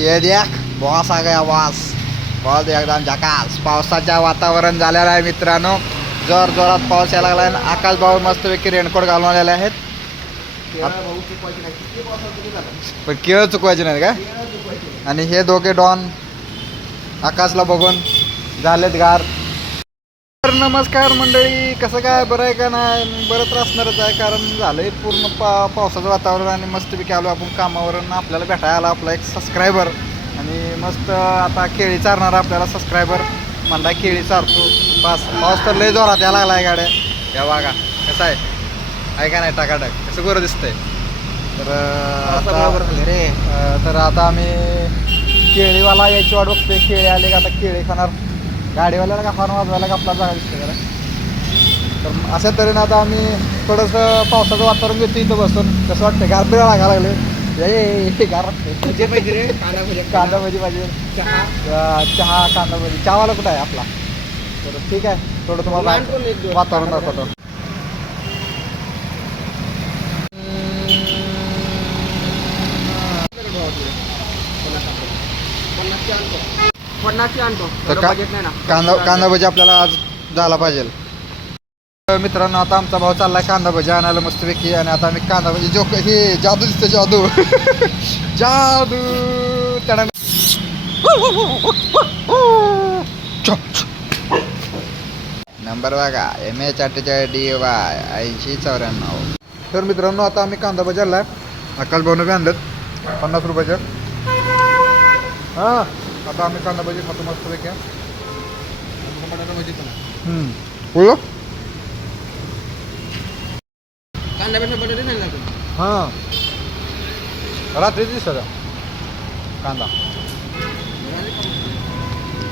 ये देख बॉस आ गया बॉस एकदम झकास. पावसाच्या वातावरण झालेलं आहे मित्रांनो. जोर जोरात पाऊस यायला लागला आहे. आकाश भाऊ मस्तपैकी रेनकोट घालून आलेले आहेत. पण केळ चुकवायचे नाही का. आणि हे दोघे डॉन आकाशला बघून झालेत गार. तर नमस्कार मंडळी, कसं काय, बरं आहे का नाही. बरं तर असणारच आहे, कारण झालंय पूर्ण पावसाचं वातावरण. आणि मस्तपैकी आलो आपण कामावरून. आपल्याला भेटायला आला आपला एक सबस्क्रायबर. आणि मस्त आता केळी चारणार आपल्याला सबस्क्रायबर म्हणला. केळी चारतो बस. पाऊस तर लय जोरात यायला लागला आहे. गाड्या या बघा कसं आहे का नाही. टाकाटाक कसं बरं दिसतंय. तर आता आम्ही केळीवाला यायची वाट बघतोय. केळी आले का आता केळी खाणार. गाडीवाल्याला का हॉर्न वाजवायला का आपला जागा दिसते जरा. तर अशा तऱ्हेनं आता आम्ही थोडंसं पावसाचं वातावरण घेतो इथं बसून. कसं वाटतं गार बिळा लागायला लागले. गार कांदा भजी पाहिजे. चहा कांदा भजी. चहावाला कुठं आहे आपला. तर ठीक आहे, थोडं तुम्हाला वातावरण दाखवतो. कांदा भजी आपल्याला आज झाला पाहिजे. मित्रांनो आता आमचा भाऊ चाललाय कांदा भजी आणायला मस्तपैकी. आणि आता आम्ही कांदा भजी हे जादू दिसतं. जादू जादू त्याला नंबर बघा MH48DY 8094. तर मित्रांनो आता आम्ही कांदा भजी आणलाय. आकाश भाऊने बी आणलं 50 रुपयाच्या. हां आता आम्ही कांदा भजी खातो मस्तपैकी. बोलो हां रात्री दिसत कांदा.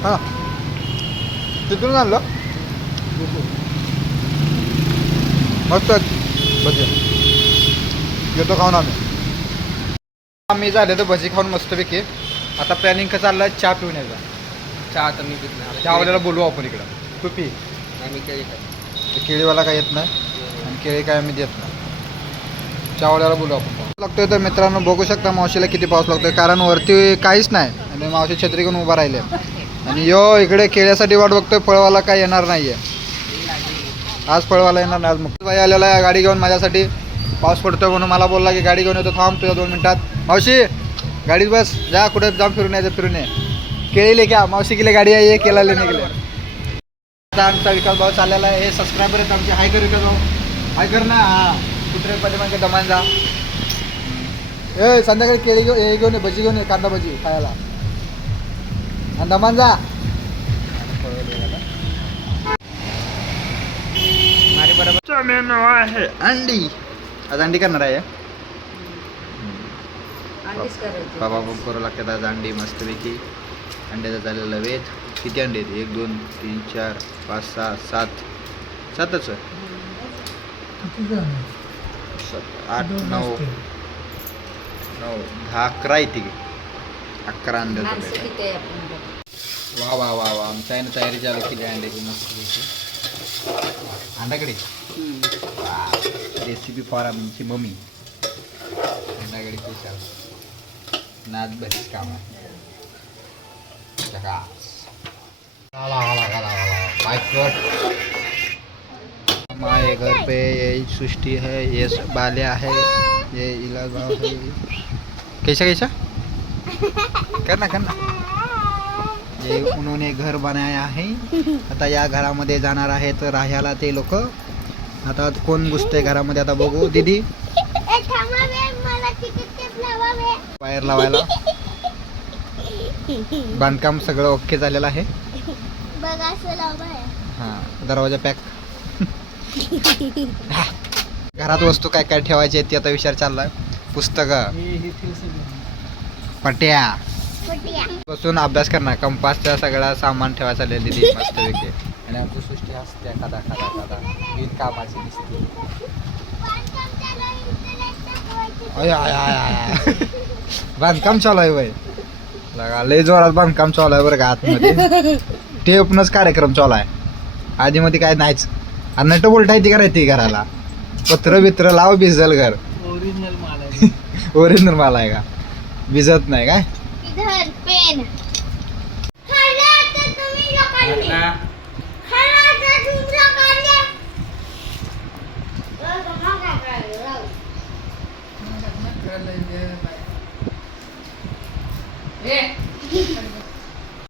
हां तिथून आणलं मस्त भजी. येतो खाऊन आम्ही झाले तर भजी खाऊन मस्तपैकी. आता प्लॅनिंग कसं चाललं आहे, चहा पिऊन यायचा. चहा तर मी पित चहावाल्याला बोलू आपण इकडं. तू पी. आम्ही केळी केळीवाला काय येत नाही आणि केळी काय आम्ही देत नाही. चहावाल्याला बोलू आपण. लागतोय तर मित्रांनो बघू शकता मावशीला किती पाऊस लागतोय, कारण वरती काहीच नाही. आणि मावशी छत्री घेऊन उभा राहिले. आणि इकडे केळ्यासाठी वाट बघतोय. फळवाला काय येणार नाहीये आज. फळवाला येणार नाही आज. मग बाई आलेला आहे गाडी घेऊन माझ्यासाठी. पाऊस पडतोय म्हणून मला बोलला की गाडी घेऊन येतो, थांब तुझ्या 2 मिनिटात. मावशी गाडीत बस, जा कुठे जाऊन फिरून यायचं. फिरून ये. केळीले क्या मावशी गेले गाडी आहे. केला निघले. आता आमचा विकास भाऊ चाललेला आहे. हे सबस्क्रायबर आहेत आमचे. हाय कर विकास भाऊ. हाय कर ना. हां कुत्रे पाठीमागे दमान जा. संध्याकाळी केळी घेऊन ये, भजी घेऊन ये, कांदा भजी खायला. आणि दमान जा. आहे अंडी. आज अंडी करणार आहे. बाबा बघ करू लागतात आज अंडी मस्तपैकी. अंड्याचा चाललेला वेज. किती अंडे आहेत. 1 2 3 4 5 6 7 7च 8 9 9 10 11 येते की 11 अंडे. वा वा वा वा. आमच्या आईने तयारी चालू केली अंड्याची मस्त. अंडाकडे रेसिपी फॉर आमची मम्मी. अंडाकडे स्पेशल नाच बरीच काम आहे. हमारे घर पे यही सृष्टि है, ये बाल्या है, ये इलागा है. कैसा करना ये उन्होंने घर बनाया है. आता या घरामध्ये जाणार आहेत राहायला ते लोक. आता कोण घुसते घरामध्ये आता बघू. दीदी वायर लावायला बांधकाम सगळं ओके झालेलं आहे. हां दरवाजा पॅक. घरात वस्तू काय काय ठेवायची आहेत ते आता विचार चाललाय. पुस्तकं पट्या बसून अभ्यास करणार. कंपासचा सगळा सामान ठेवायचा दिदी मस्तपैकी. आणि आमची सृष्टी असते खादा कामाची दिसते. बांधकाम चालू आहे बाई. लय जोरात बांधकाम चालू आहे बरं का. आतमध्ये टेपनच कार्यक्रम चालू आहे. आधी मध्ये काय नाहीच. आणि नट बोल्ट आहे ती करायची घराला. पत्र बित्र लाव भिजल घर. ओरिजिनल माल आहे का. भिजत नाही काय. इधर पेन खाला तर तुम्ही लोकांनी घातला. खाला तर तुम्ही लोकांनी मग काय करायचं ए